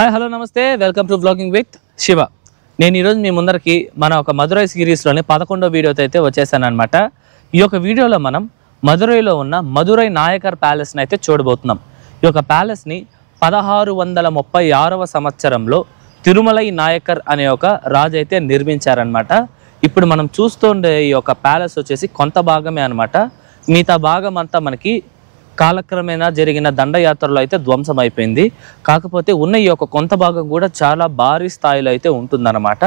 Hi hello నమస్తే welcome to vlogging with Shiva. నేను ఈరోజు మీ ముందరికి మన ఒక మదురై సిరీస్లోని 11వ వీడియోతో అయితే వచ్చేసాను అనమాట. ఈ యొక్క వీడియోలో మనం మదురైలో ఉన్న మదురై నాయకర్ ప్యాలెస్ని అయితే చూడబోతున్నాం. ఈ యొక్క ప్యాలెస్ని 1636వ సంవత్సరంలో తిరుమలై నాయకర్ అనే ఒక రాజు అయితే నిర్మించారనమాట. ఇప్పుడు మనం చూస్తుండే ఈ యొక్క ప్యాలెస్ వచ్చేసి కొంత భాగమే అనమాట. మిగతా భాగం అంతా మనకి కాలక్రమేణా జరిగిన దండయాత్రలో అయితే ధ్వంసం అయిపోయింది. కాకపోతే ఉన్న ఈ యొక్క కొంత భాగం కూడా చాలా భారీ స్థాయిలో అయితే ఉంటుందన్నమాట.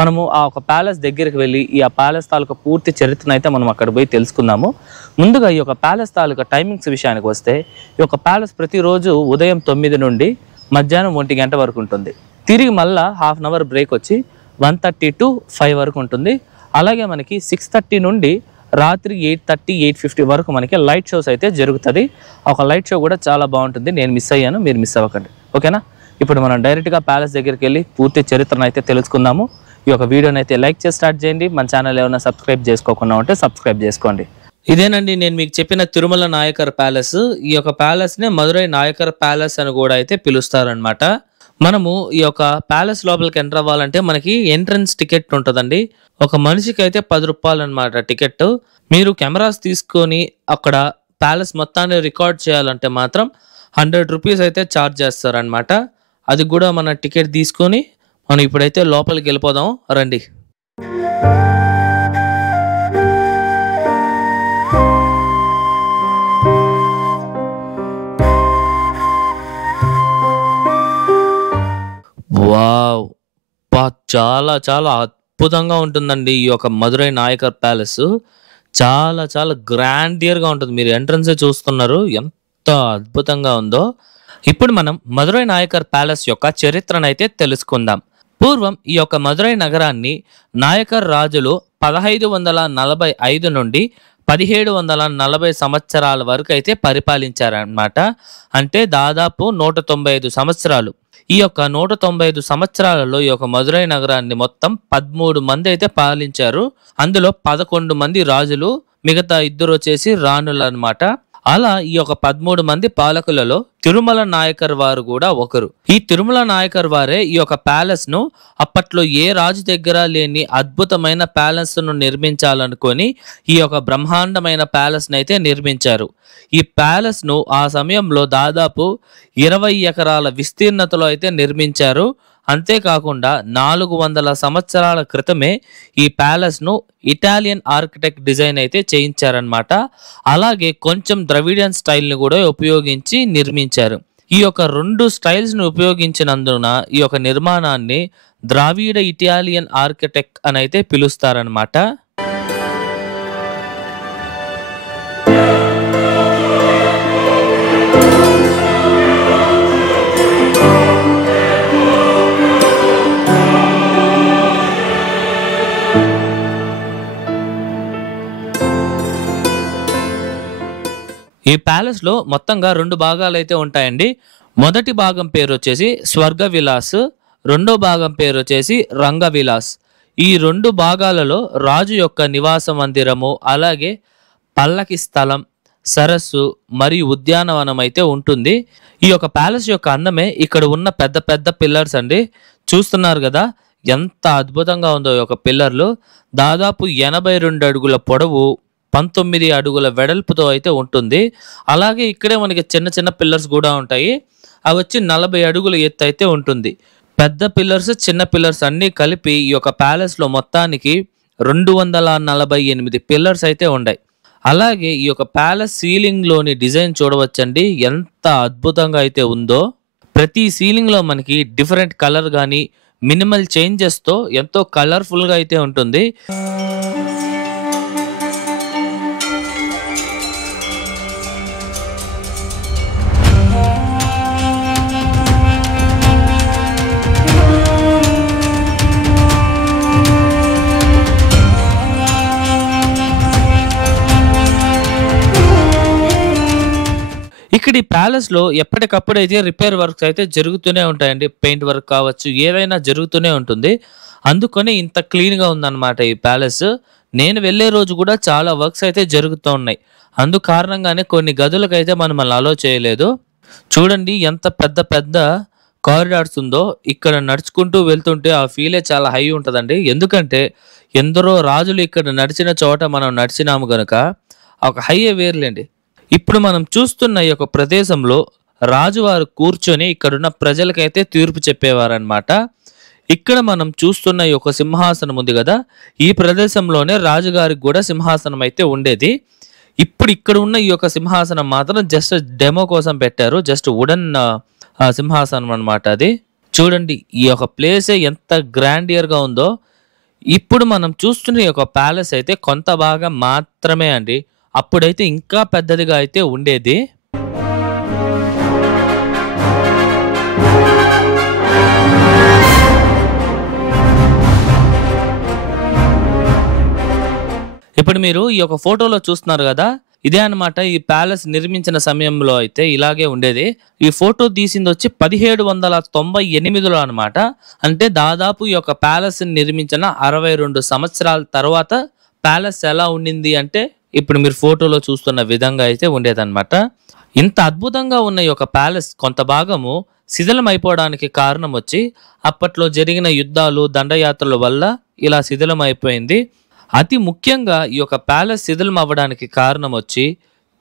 మనము ఆ ఒక ప్యాలెస్ దగ్గరికి వెళ్ళి ఈ ఆ ప్యాలెస్ తాలూకా పూర్తి చరిత్రను అయితే మనం అక్కడ పోయి తెలుసుకుందాము. ముందుగా ఈ యొక్క ప్యాలెస్ తాలూకా టైమింగ్స్ విషయానికి వస్తే, ఈ యొక్క ప్యాలెస్ ప్రతిరోజు ఉదయం 9 నుండి మధ్యాహ్నం 1 గంట వరకు ఉంటుంది. తిరిగి మళ్ళీ హాఫ్ అన్ అవర్ బ్రేక్ వచ్చి 1:30 to 5 వరకు ఉంటుంది. అలాగే మనకి 6:30 నుండి రాత్రి 8:30, 8:50 వరకు మనకి లైట్ షోస్ అయితే జరుగుతుంది. ఒక లైట్ షో కూడా చాలా బాగుంటుంది. నేను మిస్ అయ్యాను, మీరు మిస్ అవ్వకండి, ఓకేనా? ఇప్పుడు మనం డైరెక్ట్గా ప్యాలెస్ దగ్గరికి వెళ్ళి పూర్తి చరిత్రను అయితే తెలుసుకుందాము. ఈ యొక్క వీడియోని అయితే లైక్ చేసి స్టార్ట్ చేయండి. మన ఛానల్ ఏమైనా సబ్స్క్రైబ్ చేసుకోకుండా ఉంటే సబ్స్క్రైబ్ చేసుకోండి. ఇదేనండి నేను మీకు చెప్పిన తిరుమల నాయకర్ ప్యాలెస్. ఈ యొక్క ప్యాలెస్నే మదురై నాయకర్ ప్యాలెస్ అని కూడా అయితే పిలుస్తారనమాట. మనము ఈ యొక్క ప్యాలెస్ లోపలికి ఎంటర్ అవ్వాలంటే మనకి ఎంట్రన్స్ టికెట్ ఉంటుందండి. ఒక మనిషికి అయితే 10 రూపాయలు అనమాట టికెట్. మీరు కెమెరాస్ తీసుకొని అక్కడ ప్యాలెస్ మొత్తాన్ని రికార్డ్ చేయాలంటే మాత్రం 100 రూపీస్ అయితే ఛార్జ్ చేస్తారనమాట. అది కూడా మన టికెట్ తీసుకొని మనం ఇప్పుడైతే లోపలికి వెళ్ళిపోదాం రండి. వావ్, చాలా చాలా అద్భుతంగా ఉంటుందండి ఈ యొక్క మదురై నాయకర్ ప్యాలెస్. చాలా చాలా గ్రాండియర్గా ఉంటుంది. మీరు ఎంట్రన్స్ చూస్తున్నారు ఎంత అద్భుతంగా ఉందో. ఇప్పుడు మనం మదురై నాయకర్ ప్యాలెస్ యొక్క చరిత్రను అయితే తెలుసుకుందాం. పూర్వం ఈ యొక్క మదురై నగరాన్ని నాయకర్ రాజులు 1545 నుండి 1740 సంవత్సరాల వరకు అయితే పరిపాలించారన్నమాట. అంటే దాదాపు 195 సంవత్సరాలు. ఈ యొక్క 195 సంవత్సరాలలో ఈ యొక్క మదురై నగరాన్ని మొత్తం 13 మంది అయితే పాలించారు. అందులో 11 మంది రాజులు, మిగతా 2 వచ్చేసి రాణులు అనమాట. అలా ఈ యొక్క 13 మంది పాలకులలో తిరుమల నాయకర్ వారు కూడా ఒకరు. ఈ తిరుమల నాయకర్ వారే ఈ యొక్క ప్యాలెస్ ను అప్పట్లో ఏ రాజు దగ్గర లేని అద్భుతమైన ప్యాలెస్ ను నిర్మించాలనుకొని ఈ యొక్క బ్రహ్మాండమైన ప్యాలెస్ ను అయితే నిర్మించారు. ఈ ప్యాలెస్ ను ఆ సమయంలో దాదాపు 20 ఎకరాల విస్తీర్ణతలో అయితే నిర్మించారు. అంతేకాకుండా 400 సంవత్సరాల క్రితమే ఈ ప్యాలెస్ ను ఇటాలియన్ ఆర్కిటెక్ట్ డిజైన్ అయితే చేయించారనమాట. అలాగే కొంచెం ద్రవిడియన్ స్టైల్ ని కూడా ఉపయోగించి నిర్మించారు. ఈ యొక్క 2 స్టైల్స్ ను ఉపయోగించినందున ఈ యొక్క నిర్మాణాన్ని ద్రావిడ ఇటాలియన్ ఆర్కిటెక్ట్ అని అయితే పిలుస్తారనమాట. ఈ ప్యాలెస్ లో మొత్తంగా 2 భాగాలు అయితే ఉంటాయండి. మొదటి భాగం పేరు వచ్చేసి స్వర్గ విలాస్, రెండో భాగం పేరు వచ్చేసి రంగ విలాస్. ఈ 2 భాగాలలో రాజు యొక్క నివాస మందిరము, అలాగే పల్లకి స్థలం, సరస్సు మరియు ఉద్యానవనం అయితే ఉంటుంది. ఈ యొక్క ప్యాలెస్ యొక్క అందమే ఇక్కడ ఉన్న పెద్ద పెద్ద పిల్లర్స్ అండి. చూస్తున్నారు కదా ఎంత అద్భుతంగా ఉందో. ఈ యొక్క పిల్లర్లు దాదాపు 82 అడుగుల పొడవు, 19 అడుగుల వెడల్పుతో అయితే ఉంటుంది. అలాగే ఇక్కడే మనకి చిన్న చిన్న పిల్లర్స్ కూడా ఉంటాయి. అవి వచ్చి 40 అడుగుల ఎత్తు అయితే ఉంటుంది. పెద్ద పిల్లర్స్, చిన్న పిల్లర్స్ అన్నీ కలిపి ఈ యొక్క ప్యాలెస్ లో మొత్తానికి 248 పిల్లర్స్ అయితే ఉన్నాయి. అలాగే ఈ యొక్క ప్యాలెస్ సీలింగ్ లోని డిజైన్ చూడవచ్చండి ఎంత అద్భుతంగా అయితే ఉందో. ప్రతి సీలింగ్ లో మనకి డిఫరెంట్ కలర్ కానీ మినిమల్ చేంజెస్ తో ఎంతో కలర్ఫుల్ గా అయితే ఉంటుంది. ఇక్కడ ఈ ప్యాలెస్ లో ఎప్పటికప్పుడు అయితే రిపేర్ వర్క్స్ అయితే జరుగుతూనే ఉంటాయండి. పెయింట్ వర్క్ కావచ్చు, ఏదైనా జరుగుతూనే ఉంటుంది. అందుకని ఇంత క్లీన్ గా ఉందన్నమాట ఈ ప్యాలెస్. నేను వెళ్ళే రోజు కూడా చాలా వర్క్స్ అయితే జరుగుతూ ఉన్నాయి. అందు కారణంగానే కొన్ని గదులకైతే మనం అలో చేయలేదు. చూడండి ఎంత పెద్ద పెద్ద కారిడార్స్ ఉందో ఇక్కడ నడుచుకుంటూ వెళ్తుంటే ఆ ఫీలే చాలా హై ఉంటదండి. ఎందుకంటే ఎందరో రాజులు ఇక్కడ నడిచిన చోట మనం నడిచినాము గనుక ఆ ఒక హైయే వేరులెండి. ఇప్పుడు మనం చూస్తున్న ఈ యొక్క ప్రదేశంలో రాజువారు కూర్చొని ఇక్కడున్న ప్రజలకైతే తీర్పు చెప్పేవారనమాట. ఇక్కడ మనం చూస్తున్న ఈ యొక్క సింహాసనం ఉంది గదా! ఈ ప్రదేశంలోనే రాజుగారికి గూడా సింహాసనం అయితే ఉండేది. ఇప్పుడు ఇక్కడ ఉన్న ఈ యొక్క సింహాసనం మాత్రం జస్ట్ డెమో కోసం పెట్టారు. జస్ట్ వుడెన్ సింహాసనం అనమాట అది. చూడండి ఈ యొక్క ప్లేసే ఎంత గ్రాండియర్‌గా ఉందో. ఇప్పుడు మనం చూస్తున్న ఈ యొక్క ప్యాలెస్ అయితే కొంత భాగం మాత్రమే అండి. అప్పుడైతే ఇంకా పెద్దదిగా అయితే ఉండేది. ఇప్పుడు మీరు ఈ యొక్క ఫోటోలో చూస్తున్నారు గదా! ఇదే అన్నమాట ఈ ప్యాలెస్ నిర్మించిన సమయంలో అయితే ఇలాగే ఉండేది. ఈ ఫోటో తీసిందొచ్చి 1798లో అన్నమాట. అంటే దాదాపు ఈ యొక్క ప్యాలెస్‌ని నిర్మించిన 62 సంవత్సరాల తర్వాత ప్యాలెస్ ఎలా ఉండింది అంటే ఇప్పుడు మీరు ఫోటోలో చూస్తున్న విధంగా అయితే ఉండేదన్నమాట. ఇంత అద్భుతంగా ఉన్న ఈ యొక్క ప్యాలెస్ కొంత భాగము శిథిలమైపోవడానికి కారణం వచ్చి అప్పట్లో జరిగిన యుద్ధాలు, దండయాత్రల వల్ల ఇలా శిథిలమైపోయింది. అతి ముఖ్యంగా ఈ యొక్క ప్యాలెస్ శిథిలం అవ్వడానికి కారణం వచ్చి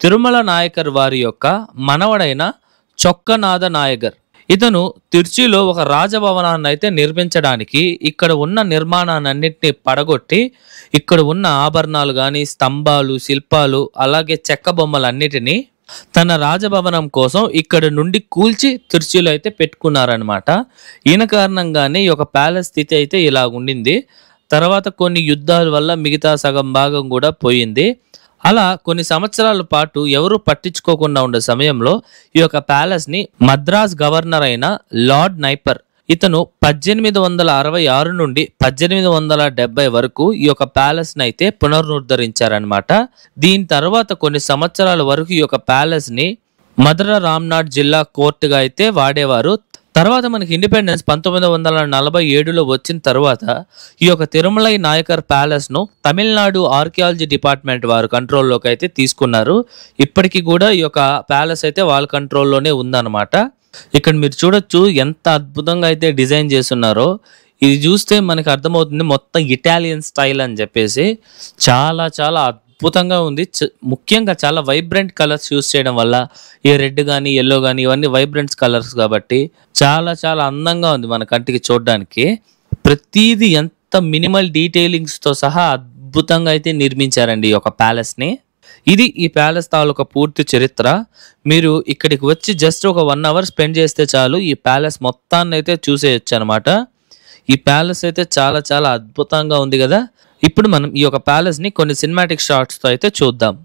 తిరుమల నాయకర్ వారి యొక్క మనవడైన చొక్కనాథ నాయగర్. ఇతను తిరుచిలో ఒక రాజభవనాన్ని అయితే నిర్మించడానికి ఇక్కడ ఉన్న నిర్మాణాన్నింటినీ పడగొట్టి ఇక్కడ ఉన్న ఆభరణాలు గాని, స్తంభాలు, శిల్పాలు అలాగే చెక్క బొమ్మలన్నిటినీ తన రాజభవనం కోసం ఇక్కడ నుండి కూల్చి తిరుచిలో అయితే పెట్టుకున్నారనమాట. ఈయన కారణంగానే ఈ యొక్క ప్యాలెస్ స్థితి అయితే ఇలా ఉండింది. తర్వాత కొన్ని యుద్ధాల వల్ల మిగతా సగం భాగం కూడా పోయింది. అలా కొన్ని సంవత్సరాల పాటు ఎవరు పట్టించుకోకుండా ఉండే సమయంలో ఈ యొక్క ప్యాలెస్‌ని మద్రాస్ గవర్నర్ అయిన లార్డ్ నైపర్ ఇతను 1866 నుండి 1870 వరకు ఈ యొక్క ప్యాలెస్‌ని అయితే పునరుద్ధరించారనమాట. దీని తర్వాత కొన్ని సంవత్సరాల వరకు ఈ యొక్క ప్యాలెస్‌ని మధుర రామ్నాథ్ జిల్లా కోర్టుగా అయితే వాడేవారు. తర్వాత మనకి ఇండిపెండెన్స్ 1947లో వచ్చిన తర్వాత ఈ యొక్క తిరుమలై నాయకర్ ప్యాలెస్‌ను తమిళనాడు ఆర్కియాలజీ డిపార్ట్మెంట్ వారు కంట్రోల్‌లోకి అయితే తీసుకున్నారు. ఇప్పటికి కూడా ఈ యొక్క ప్యాలెస్ అయితే వాళ్ళ కంట్రోల్‌లోనే ఉందన్నమాట. ఇక్కడ మీరు చూడొచ్చు ఎంత అద్భుతంగా అయితే డిజైన్ చేసున్నారో. ఇది చూస్తే మనకు అర్థమవుతుంది మొత్తం ఇటాలియన్ స్టైల్ అని చెప్పేసి. చాలా చాలా అద్భుతంగా ఉంది. ముఖ్యంగా చాలా వైబ్రెంట్ కలర్స్ యూజ్ చేయడం వల్ల ఈ రెడ్ గాని, యెల్లో గాని ఇవన్నీ వైబ్రెంట్స్ కలర్స్ కాబట్టి చాలా చాలా అందంగా ఉంది మన కంటికి చూడడానికి. ప్రతీది ఎంత మినిమల్ డీటెయిలింగ్స్‌తో సహా అద్భుతంగా అయితే నిర్మించారండి ఈ యొక్క ప్యాలెస్‌ని. ఇది ఈ ప్యాలెస్ తాలూకా పూర్తి చరిత్ర. మీరు ఇక్కడికి వచ్చి జస్ట్ ఒక 1 అవర్ స్పెండ్ చేస్తే చాలు ఈ ప్యాలెస్ మొత్తాన్నయితే చూసేయొచ్చనమాట. ఈ ప్యాలెస్ అయితే చాలా చాలా అద్భుతంగా ఉంది గదా! ఇప్పుడు మనం ఈ యొక్క ప్యాలెస్‌ని కొన్ని సినిమాటిక్ షాట్స్‌తో అయితే చూద్దాం.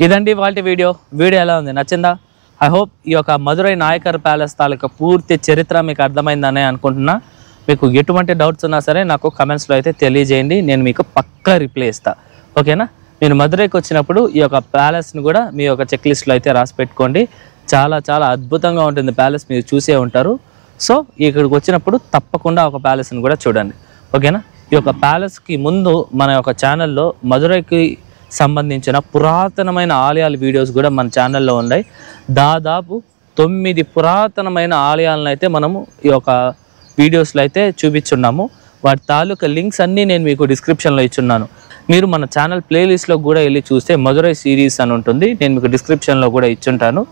ఇదండి ఇవాల్టి వీడియో. వీడియో ఎలా ఉంది? నచ్చిందా? ఐ హోప్ ఈ యొక్క మధురై నాయకర్ ప్యాలెస్ తాలూకా పూర్తి చరిత్ర మీకు అర్థమైందని అనుకుంటున్నా. మీకు ఎటువంటి డౌట్స్ ఉన్నా సరే నాకు కమెంట్స్‌లో అయితే తెలియజేయండి. నేను మీకు పక్కా రిప్లై ఇస్తా. ఓకేనా? మీరు మధురైకి వచ్చినప్పుడు ఈ యొక్క ప్యాలెస్‌ని కూడా మీ యొక్క చెక్ లిస్ట్‌లో అయితే రాసి పెట్టుకోండి. చాలా చాలా అద్భుతంగా ఉంటుంది ప్యాలెస్. మీరు చూసే ఉంటారు. సో ఇక్కడికి వచ్చినప్పుడు తప్పకుండా ఒక ప్యాలెస్‌ని కూడా చూడండి. ఓకేనా? ఈ యొక్క ప్యాలెస్‌కి ముందు మన యొక్క ఛానల్‌లో మధురైకి సంబంధించిన పురాతనమైన ఆలయాల వీడియోస్ కూడా మన ఛానల్లో ఉన్నాయి. దాదాపు 9 పురాతనమైన ఆలయాలను అయితే మనము ఈ యొక్క వీడియోస్లో అయితే చూపించున్నాము. వాటి తాలూకా లింక్స్ అన్నీ నేను మీకు డిస్క్రిప్షన్లో ఇచ్చున్నాను. మీరు మన ఛానల్ ప్లేలిస్ట్లో కూడా వెళ్ళి చూస్తే మధురై సిరీస్ అని ఉంటుంది. నేను మీకు డిస్క్రిప్షన్లో కూడా ఇచ్చుంటాను.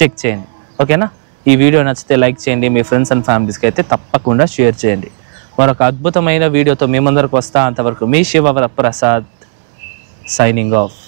చెక్ చేయండి. ఓకేనా? ఈ వీడియో నచ్చితే లైక్ చేయండి. మీ ఫ్రెండ్స్ అండ్ ఫ్యామిలీస్కి అయితే తప్పకుండా షేర్ చేయండి. మరొక అద్భుతమైన వీడియోతో మీ ముందరకు వస్తా. అంతవరకు మీ శివ ప్రసాద్ signing off.